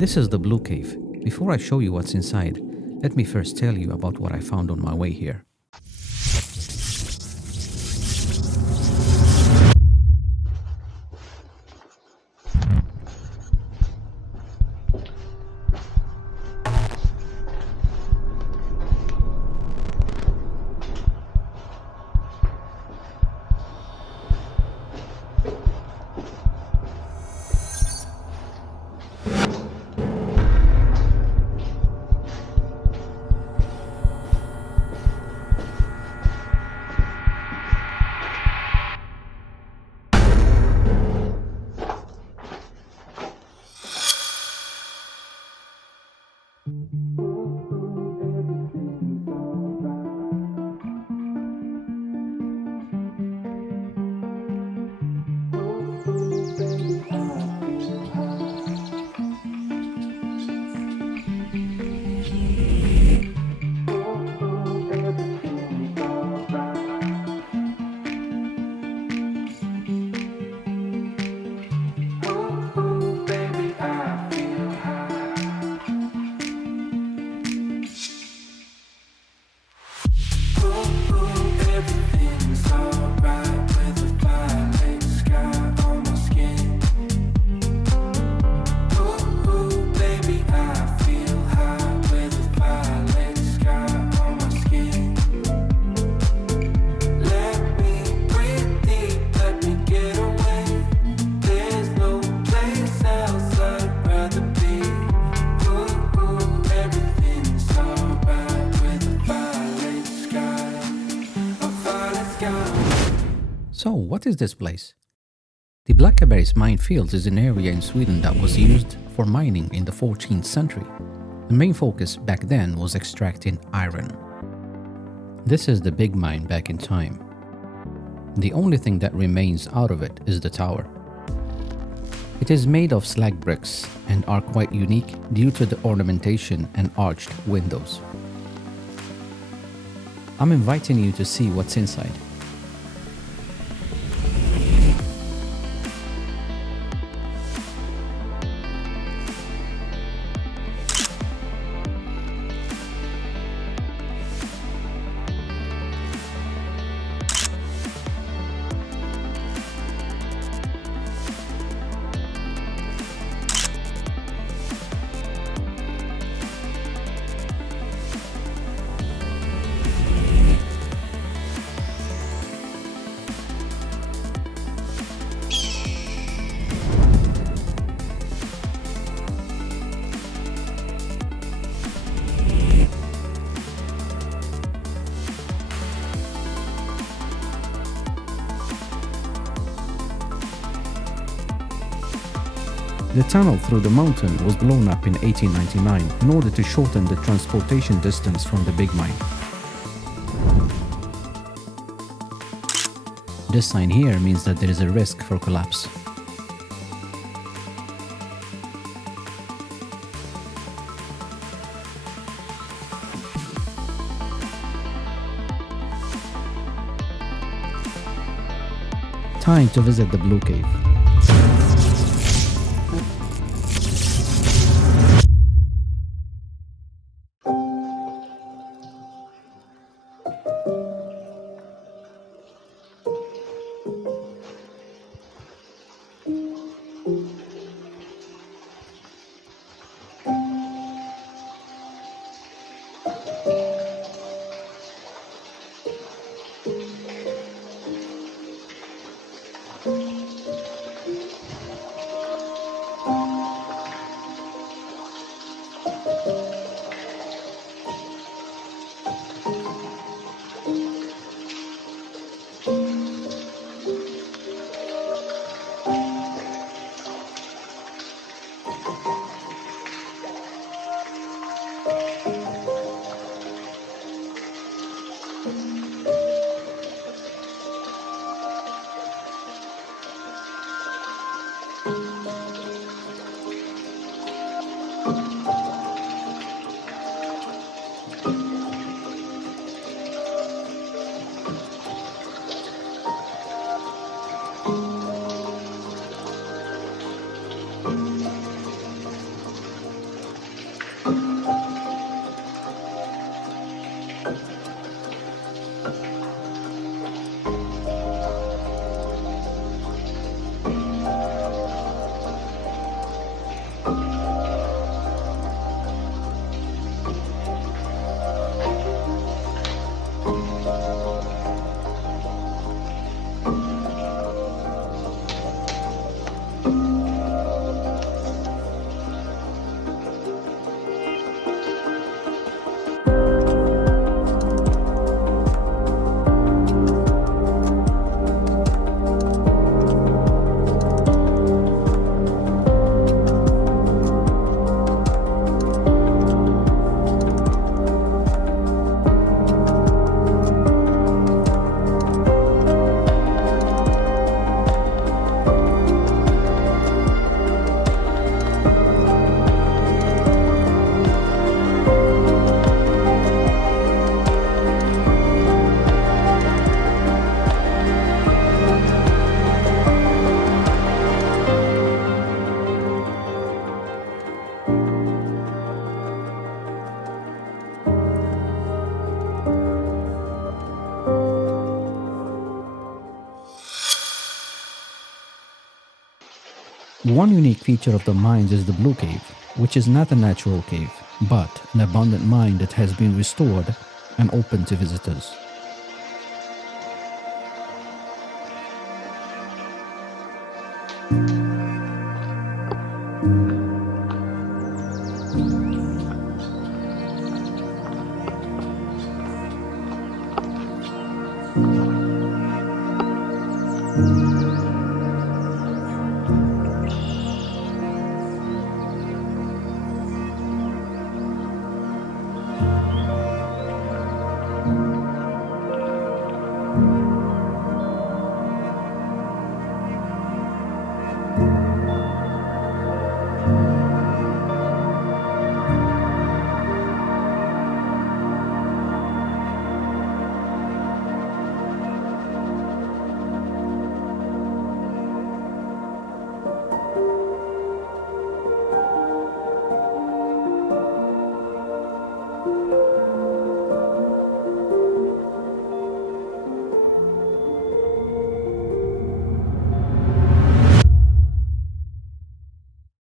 This is the Blue Cave. Before I show you what's inside, let me first tell you about what I found on my way here. So, what is this place? The Klackberg Mines is an area in Sweden that was used for mining in the 14th century. The main focus back then was extracting iron. This is the big mine back in time. The only thing that remains out of it is the tower. It is made of slag bricks and are quite unique due to the ornamentation and arched windows. I'm inviting you to see what's inside. The tunnel through the mountain was blown up in 1899 in order to shorten the transportation distance from the big mine. This sign here means that there is a risk for collapse. Time to visit the Blue Cave. One unique feature of the mines is the Blue Cave, which is not a natural cave, but an abandoned mine that has been restored and open to visitors.